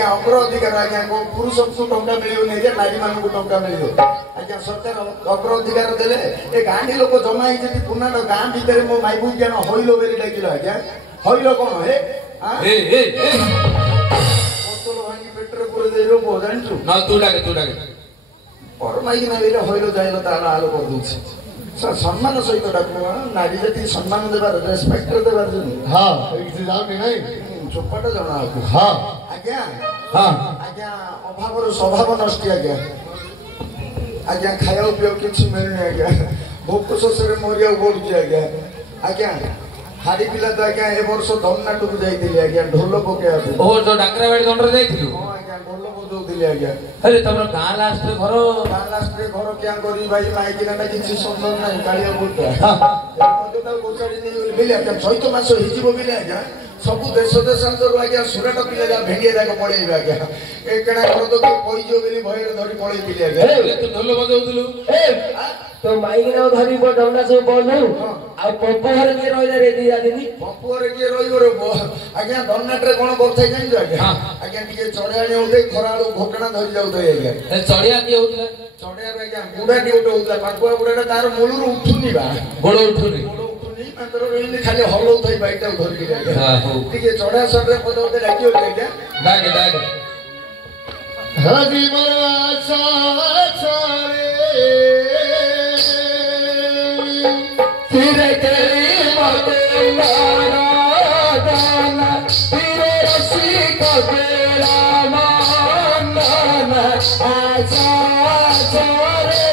आज्ञा अग्र अधिकार आज्ञा पुरुष को टंका मिलने नारी मान टंका मिल आज्ञा सरकार अग्र अधिकार देले ए गांधी लोक जमा ही पुना गाँ भितर मो माइबू ज्ञान हईलो बेली डाकिल आज्ञा हईलो कौन हे बोतल भांगी पेट्रोल पूरे दे लो जानछु ना तू डाके पर माइक ना बेले हईलो जाइलो ताला आलो कर दूछ सम्मान सहित डाकू नारी जाति सम्मान देबार रेस्पेक्ट देबार हां एठी जाउनी नै चोपाटा जना हां आज्ञा हां आज्ञा अभाव स्वभाव नष्ट आज्ञा आज्ञा खाया पिया किसी मिलने आज्ञा भोक शोष मरिया पड़ुଛି आज्ञा आज्ञा हाड़ी पिला तो आज्ञा ए वर्ष दमनाट को जाइली आज्ञा ढोल पकेया ओ जो डाकराबाड़ी दंडर जाइथिलु हां आज्ञा ढोल बजौली आज्ञा अरे तमर गां लास्ट रे घर क्या करी भाई माइकिना किसी सुंदर नहीं कालिया बोलता तो गोचाड़ी नहीं बेले आज्ञा चैत मास हिजिबो बेले आज्ञा सब देश देशांतर आज्ञा सुराट पिला जा भेंडिया जाक पळेइबे आज्ञा एकणा घर तो कोई जो बेली भयर धरी पळेइबे आज्ञा तू ढोल बजौदलु तो माइक ना धरी डंडा सब बोलू आ पप्पू घर के रहिला रे दी जादिनी पप्पू घर के रहिबो रे आज्ञा दन्नाट रे कोन बर्थाई जानि आज्ञा आज्ञा टिके चढ़ाणी उठे खराळो घोटना धरि जाउ दे आज्ञा चढ़िया के होतला चढ़िया रे आज्ञा बुढा के उठौतला पाकुआ बुढाटा तार मूलरू उठुनी बा गोड़ उठुनी मात्र रोइले खाली हलौ थई बाइटा धरि के आज्ञा टिके चढ़ा सरे पदोते डाकियो आज्ञा डाक हरि बसा छारे तेरे तेरी मते मारा दाना तेरे रसी का बेड़ा माना आजा छोरे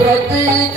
प्रतीक